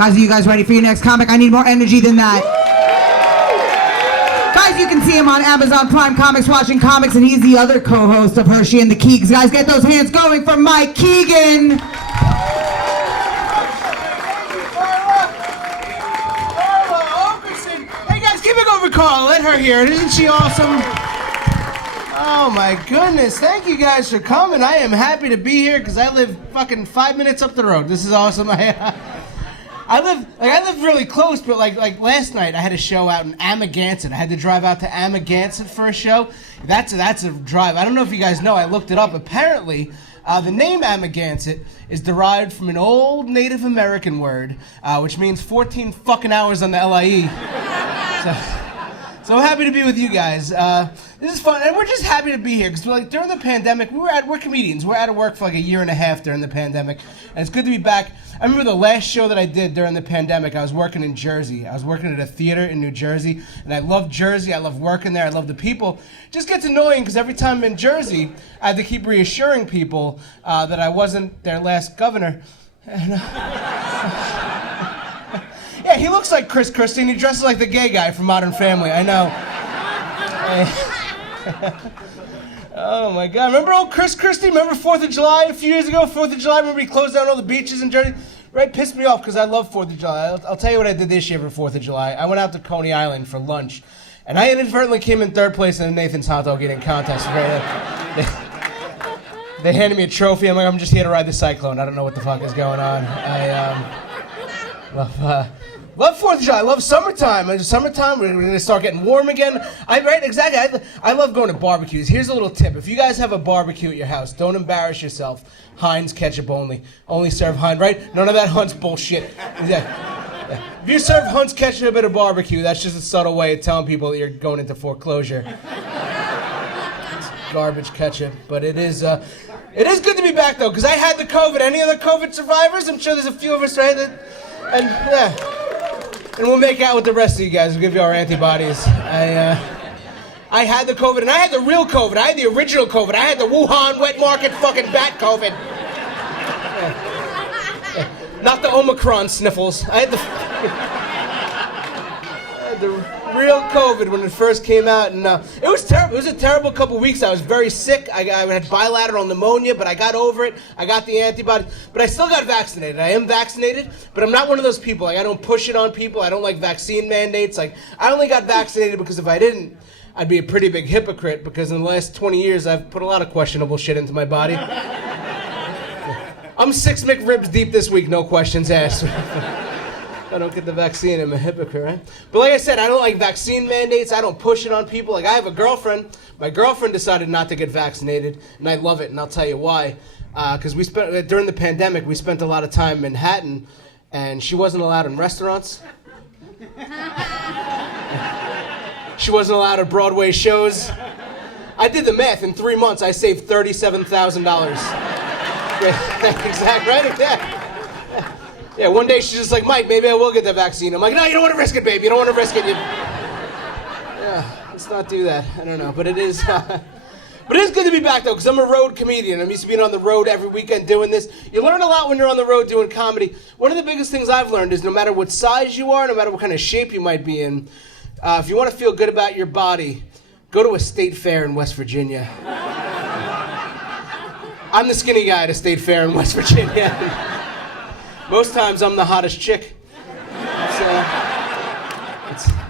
Guys, are you guys ready for your next comic? I need more energy than that. Guys, you can see him on Amazon Prime Comics watching comics, and he's the other co-host of Hershey and the Keegs. Guys, get those hands going for Mike Keegan. Hey guys, give it over Carl. Let her hear it. Isn't she awesome? Oh my goodness. Thank you guys for coming. I am happy to be here because I live fucking 5 minutes up the road. This is awesome. I live really close, but like last night I had a show out in Amagansett. I had to drive out to Amagansett for a show. That's a drive. I don't know if you guys know. I looked it up. Apparently, the name Amagansett is derived from an old Native American word, which means 14 fucking hours on the LIE. So I'm happy to be with you guys. This is fun, and we're just happy to be here because during the pandemic, we're comedians. We're out of work for like a year and a half during the pandemic, and it's good to be back. I remember the last show that I did during the pandemic. I was working in Jersey. I was working at a theater in New Jersey, and I love Jersey. I love working there. I love the people. It just gets annoying because every time I'm in Jersey, I had to keep reassuring people that I wasn't their last governor. And, yeah, he looks like Chris Christie, and he dresses like the gay guy from Modern Family. I know. Oh my God! Remember old Chris Christie? Remember 4th of July a few years ago? 4th of July. Remember he closed down all the beaches in Jersey? Right? Pissed me off because I love 4th of July. I'll tell you what I did this year for 4th of July. I went out to Coney Island for lunch, and I inadvertently came in 3rd place in the Nathan's hot dog eating contest. They handed me a trophy. I'm like, I'm just here to ride the cyclone. I don't know what the fuck is going on. Love 4th of July. I love summertime. Summertime, we're going to start getting warm again. Right, exactly. I love going to barbecues. Here's a little tip. If you guys have a barbecue at your house, don't embarrass yourself. Heinz ketchup only. Only serve Heinz, right? None of that Hunt's bullshit. Yeah. If you serve Hunt's ketchup at a barbecue, that's just a subtle way of telling people that you're going into foreclosure. It's garbage ketchup. But it is good to be back, though, because I had the COVID. Any other COVID survivors? I'm sure there's a few of us, right? And yeah. And we'll make out with the rest of you guys. We'll give you our antibodies. I had the COVID, and I had the real COVID. I had the original COVID. I had the Wuhan wet market fucking bat COVID. Not the Omicron sniffles. I had the real COVID when it first came out, and it was terrible. It was a terrible couple weeks. I was very sick. I had bilateral pneumonia, but I got over it. I got the antibodies, but I still got vaccinated. I am vaccinated, but I'm not one of those people. Like, I don't push it on people. I don't like vaccine mandates. Like, I only got vaccinated because if I didn't, I'd be a pretty big hypocrite because in the last 20 years, I've put a lot of questionable shit into my body. I'm 6 McRibs deep this week, no questions asked. I don't get the vaccine, I'm a hypocrite, right? But like I said, I don't like vaccine mandates. I don't push it on people. Like, I have a girlfriend. My girlfriend decided not to get vaccinated, and I love it, and I'll tell you why. Because during the pandemic, we spent a lot of time in Manhattan, and she wasn't allowed in restaurants. She wasn't allowed at Broadway shows. I did the math. In 3 months, I saved $37,000. Yeah, exactly, right? Yeah. Yeah, one day she's just like, Mike, maybe I will get the vaccine. I'm like, no, you don't want to risk it, babe. You don't want to risk it. Yeah, let's not do that. I don't know, but it is. But it is good to be back, though, because I'm a road comedian. I'm used to being on the road every weekend doing this. You learn a lot when you're on the road doing comedy. One of the biggest things I've learned is no matter what size you are, no matter what kind of shape you might be in, if you want to feel good about your body, go to a state fair in West Virginia. I'm the skinny guy at a state fair in West Virginia. Most times I'm the hottest chick.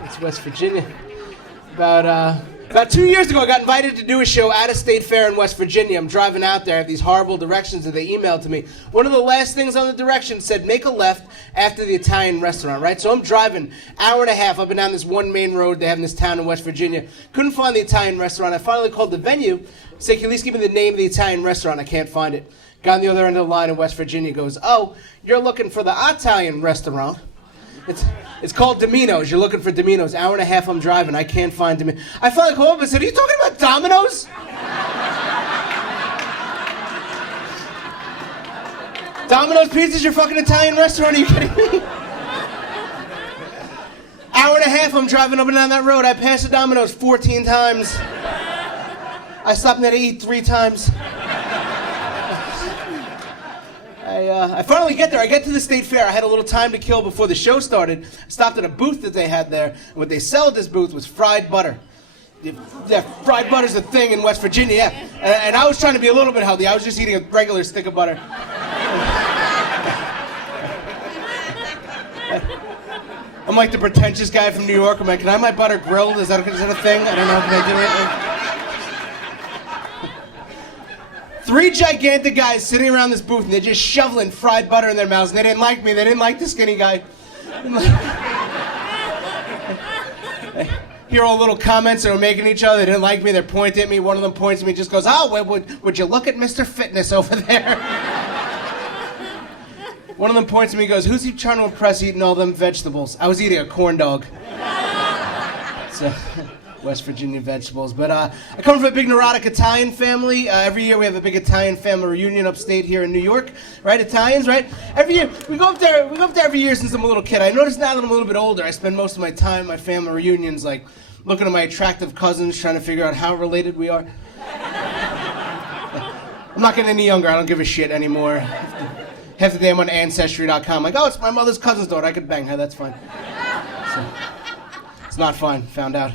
It's West Virginia. About 2 years ago, I got invited to do a show at a state fair in West Virginia. I'm driving out there. I have these horrible directions that they emailed to me. One of the last things on the directions said, make a left after the Italian restaurant, right? So I'm driving hour and a half up and down this one main road they have in this town in West Virginia. Couldn't find the Italian restaurant. I finally called the venue. Said, can you at least give me the name of the Italian restaurant? I can't find it. Guy on the other end of the line in West Virginia goes, oh, you're looking for the Italian restaurant. It's called Domino's. You're looking for Domino's. Hour and a half I'm driving. I can't find Domino's. I finally called up and said, are you talking about Domino's? Domino's Pizza's your fucking Italian restaurant? Are you kidding me? Hour and a half I'm driving up and down that road. I passed the Domino's 14 times. I stopped there to eat 3 times. I finally get there. I get to the state fair. I had a little time to kill before the show started. I stopped at a booth that they had there. And what they sell at this booth was fried butter. Yeah, fried butter's a thing in West Virginia, yeah. And I was trying to be a little bit healthy. I was just eating a regular stick of butter. I'm like the pretentious guy from New York. I'm like, can I have my butter grilled? Is that a thing? I don't know. Can I do it? 3 gigantic guys sitting around this booth, and they're just shoveling fried butter in their mouths, and they didn't like me. They didn't like the skinny guy. I hear all little comments they were making each other. They didn't like me. They're pointing at me. One of them points at me and just goes, oh, would you look at Mr. Fitness over there? One of them points at me and goes, who's he trying to impress eating all them vegetables? I was eating a corn dog. So, West Virginia vegetables. But I come from a big neurotic Italian family. Every year we have a big Italian family reunion upstate here in New York. Right, Italians, right? Every year, we go up there every year since I'm a little kid. I notice now that I'm a little bit older, I spend most of my time at my family reunions, like, looking at my attractive cousins, trying to figure out how related we are. I'm not getting any younger. I don't give a shit anymore. Half the day I'm on ancestry.com. Like, oh, it's my mother's cousin's daughter. I could bang her. That's fine. So, it's not fun. Found out.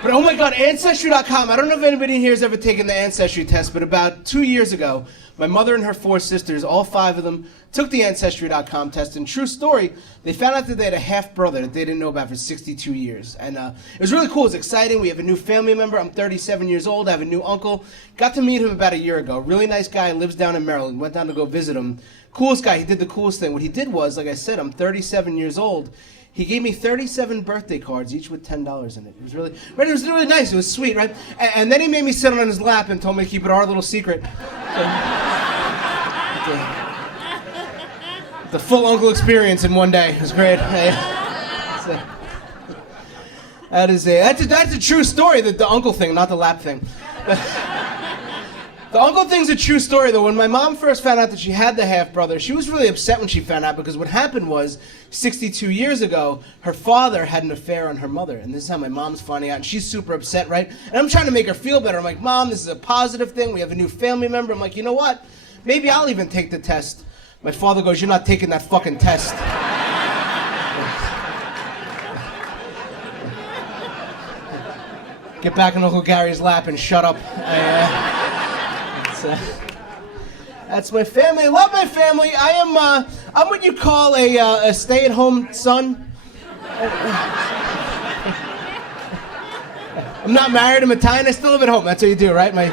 But oh my God, ancestry.com. I don't know if anybody in here has ever taken the ancestry test, but about 2 years ago, my mother and her 4 sisters, all 5 of them, took the ancestry.com test. And true story, they found out that they had a half brother that they didn't know about for 62 years. And it was really cool. It was exciting. We have a new family member. I'm 37 years old. I have a new uncle. Got to meet him about a year ago. Really nice guy. Lives down in Maryland. Went down to go visit him. Coolest guy. He did the coolest thing. What he did was, like I said, I'm 37 years old. He gave me 37 birthday cards, each with $10 in it. It was really, right? It was really nice. It was sweet, right? And then he made me sit on his lap and told me to keep it our little secret. The full uncle experience in one day. It was great. That's a true story. The uncle thing, not the lap thing. The uncle thing's a true story, though. When my mom first found out that she had the half-brother, she was really upset when she found out, because what happened was, 62 years ago, her father had an affair on her mother. And this is how my mom's finding out, and she's super upset, right? And I'm trying to make her feel better. I'm like, Mom, this is a positive thing. We have a new family member. I'm like, you know what? Maybe I'll even take the test. My father goes, you're not taking that fucking test. Get back in Uncle Gary's lap and shut up. That's my family. I love my family. I'm what you call a stay-at-home son. I'm not married. I'm Italian. I still live at home. That's what you do, right? My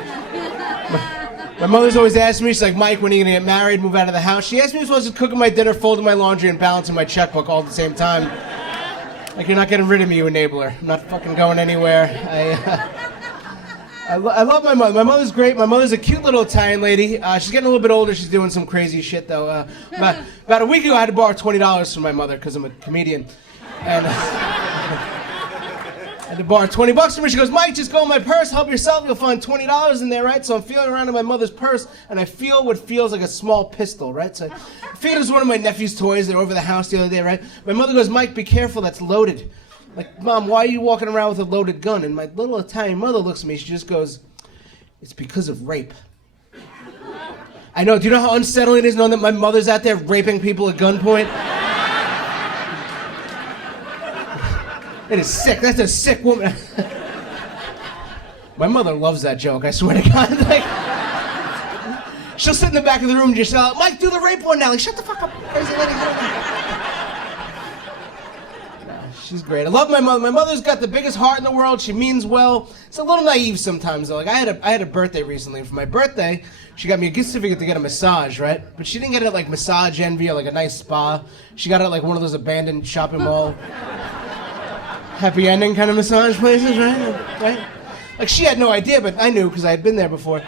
mother's always asking me, she's like, Mike, when are you going to get married, move out of the house? She asked me if I was just cooking my dinner, folding my laundry, and balancing my checkbook all at the same time. Like, you're not getting rid of me, you enabler. I'm not fucking going anywhere. I love my mother. My mother's great. My mother's a cute little Italian lady. She's getting a little bit older. She's doing some crazy shit, though. About a week ago, I had to borrow $20 from my mother because I'm a comedian. And I had to borrow $20 from her. She goes, Mike, just go in my purse. Help yourself. You'll find $20 in there, right? So I'm feeling around in my mother's purse, and I feel what feels like a small pistol, right? So I figured it was one of my nephew's toys. They're over the house the other day, right? My mother goes, Mike, be careful. That's loaded. Like, Mom, why are you walking around with a loaded gun? And my little Italian mother looks at me. She just goes, it's because of rape. I know. Do you know how unsettling it is knowing that my mother's out there raping people at gunpoint? It is sick. That's a sick woman. My mother loves that joke, I swear to God. Like, she'll sit in the back of the room and just yell, Mike, do the rape one now. Like, shut the fuck up, crazy lady. She's great. I love my mother. My mother's got the biggest heart in the world. She means well. It's a little naive sometimes, though. Like, I had a birthday recently. For my birthday, she got me a gift certificate to get a massage, right? But she didn't get it at, like, Massage Envy or, like, a nice spa. She got it at, like, one of those abandoned shopping mall happy ending kind of massage places, right? Like, she had no idea, but I knew because I had been there before.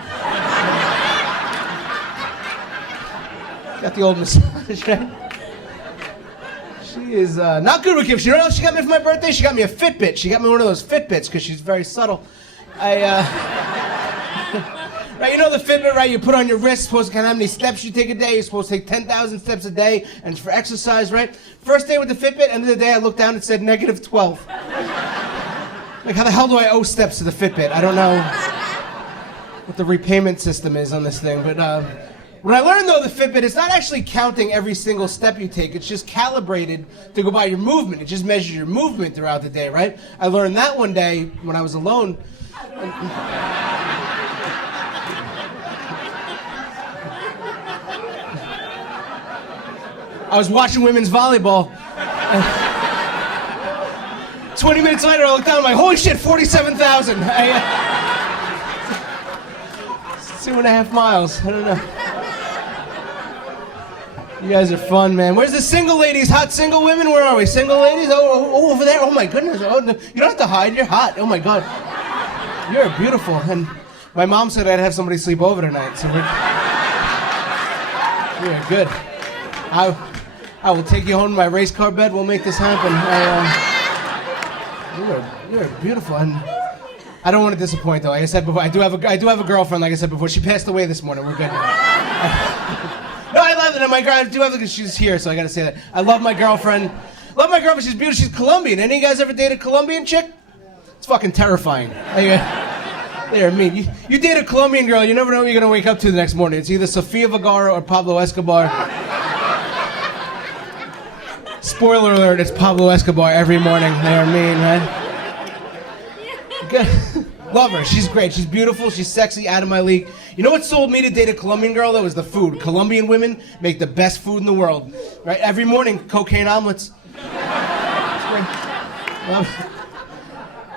Got the old massage, right? She is not good with gifts. You know what she got me for my birthday? She got me a Fitbit. She got me one of those Fitbits because she's very subtle. Right, you know the Fitbit, right? You put on your wrist, supposed to count how many steps you take a day. You're supposed to take 10,000 steps a day, and it's for exercise, right? First day with the Fitbit, end of the day, I looked down and it said -12. Like, how the hell do I owe steps to the Fitbit? I don't know what the repayment system is on this thing, but What I learned though, the Fitbit, it's not actually counting every single step you take. It's just calibrated to go by your movement. It just measures your movement throughout the day, right? I learned that one day when I was alone. I was watching women's volleyball. 20 minutes later, I looked down, I'm like, holy shit, 47,000. 2.5 miles. I don't know. You guys are fun, man. Where's the single ladies? Hot single women? Where are we? Single ladies? Oh, over there. Oh my goodness. Oh, no. You don't have to hide. You're hot. Oh my God. You're beautiful. And my mom said I'd have somebody sleep over tonight. So you're good. I will take you home to my race car bed. We'll make this happen. You're beautiful. And I don't want to disappoint, though. Like I said before, I do have a girlfriend. Like I said before, she passed away this morning. We're good. No, I love it. And my girl, I do have it. She's here, so I got to say that. I love my girlfriend. Love my girlfriend. She's beautiful. She's Colombian. Any of you guys ever dated a Colombian chick? It's fucking terrifying. They're mean. You date a Colombian girl, you never know what you're gonna wake up to the next morning. It's either Sofia Vergara or Pablo Escobar. Spoiler alert, it's Pablo Escobar every morning. They're mean, right? Good. Love her. She's great. She's beautiful. She's sexy, out of my league. You know what sold me to date a Colombian girl, though, was the food. Colombian women make the best food in the world. Right? Every morning, cocaine omelets.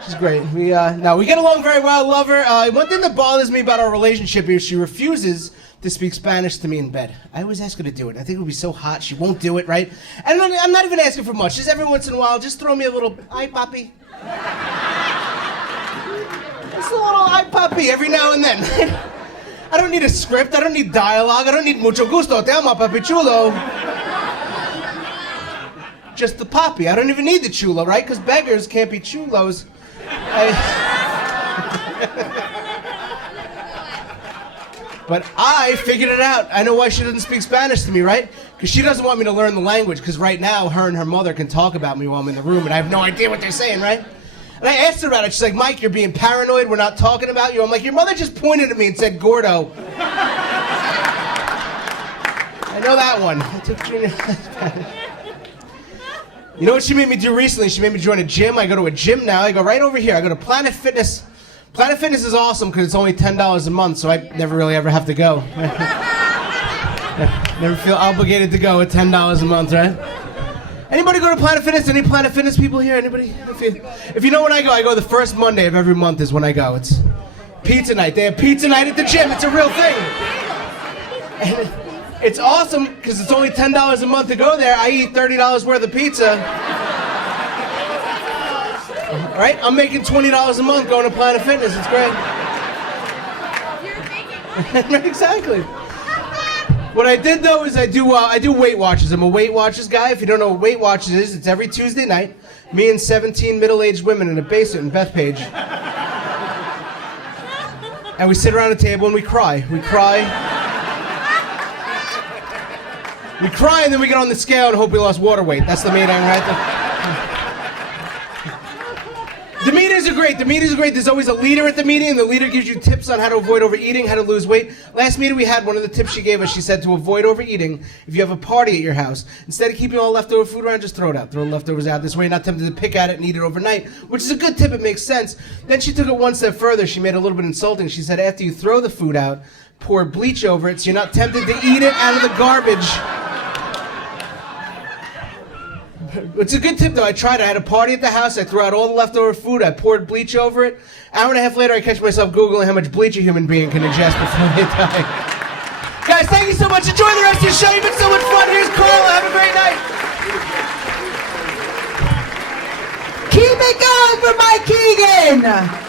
She's great. We get along very well. Love her. One thing that bothers me about our relationship is she refuses to speak Spanish to me in bed. I always ask her to do it. I think it would be so hot. She won't do it, right? And I'm not even asking for much. Just every once in a while, just throw me a little, ay, papi. Just a little, ay, papi, every now and then. I don't need a script. I don't need dialogue. I don't need mucho gusto. Te amo, papi chulo. Just the papi. I don't even need the chulo, right? Because beggars can't be chulos. But I figured it out. I know why she doesn't speak Spanish to me, right? Because she doesn't want me to learn the language, because right now, her and her mother can talk about me while I'm in the room, and I have no idea what they're saying, right? And I asked her about it. She's like, Mike, you're being paranoid. We're not talking about you. I'm like, your mother just pointed at me and said, Gordo. I know that one. I took junior. You know what she made me do recently? She made me join a gym. I go to a gym now. I go right over here. I go to Planet Fitness. Planet Fitness is awesome because it's only $10 a month, so I never really ever have to go. Never feel obligated to go at $10 a month, right? Anybody go to Planet Fitness? Any Planet Fitness people here? Anybody? If you know when I go the first Monday of every month is when I go. It's pizza night. They have pizza night at the gym. It's a real thing. And it's awesome because it's only $10 a month to go there. I eat $30 worth of pizza. Right? I'm making $20 a month going to Planet Fitness. It's great. You're making exactly. What I did though is I do Weight Watchers. I'm a Weight Watchers guy. If you don't know what Weight Watchers is, it's every Tuesday night. Me and 17 middle-aged women in a basement in Bethpage. And we sit around a table and we cry. We cry and then we get on the scale and hope we lost water weight. That's the main aim, right? The meetings are great. There's always a leader at the meeting, and the leader gives you tips on how to avoid overeating, how to lose weight. Last meeting we had, one of the tips she gave us, she said to avoid overeating, if you have a party at your house, instead of keeping all leftover food around, just throw it out. Throw the leftovers out. This way you're not tempted to pick at it and eat it overnight, which is a good tip. It makes sense. Then she took it one step further. She made it a little bit insulting. She said after you throw the food out, pour bleach over it so you're not tempted to eat it out of the garbage. It's a good tip, though. I tried it. I had a party at the house. I threw out all the leftover food. I poured bleach over it. Hour and a half later, I catch myself Googling how much bleach a human being can ingest before they die. Guys, thank you so much. Enjoy the rest of the show. You've been so much fun. Here's Carla. Have a great night. Keep it going for Mike Keegan.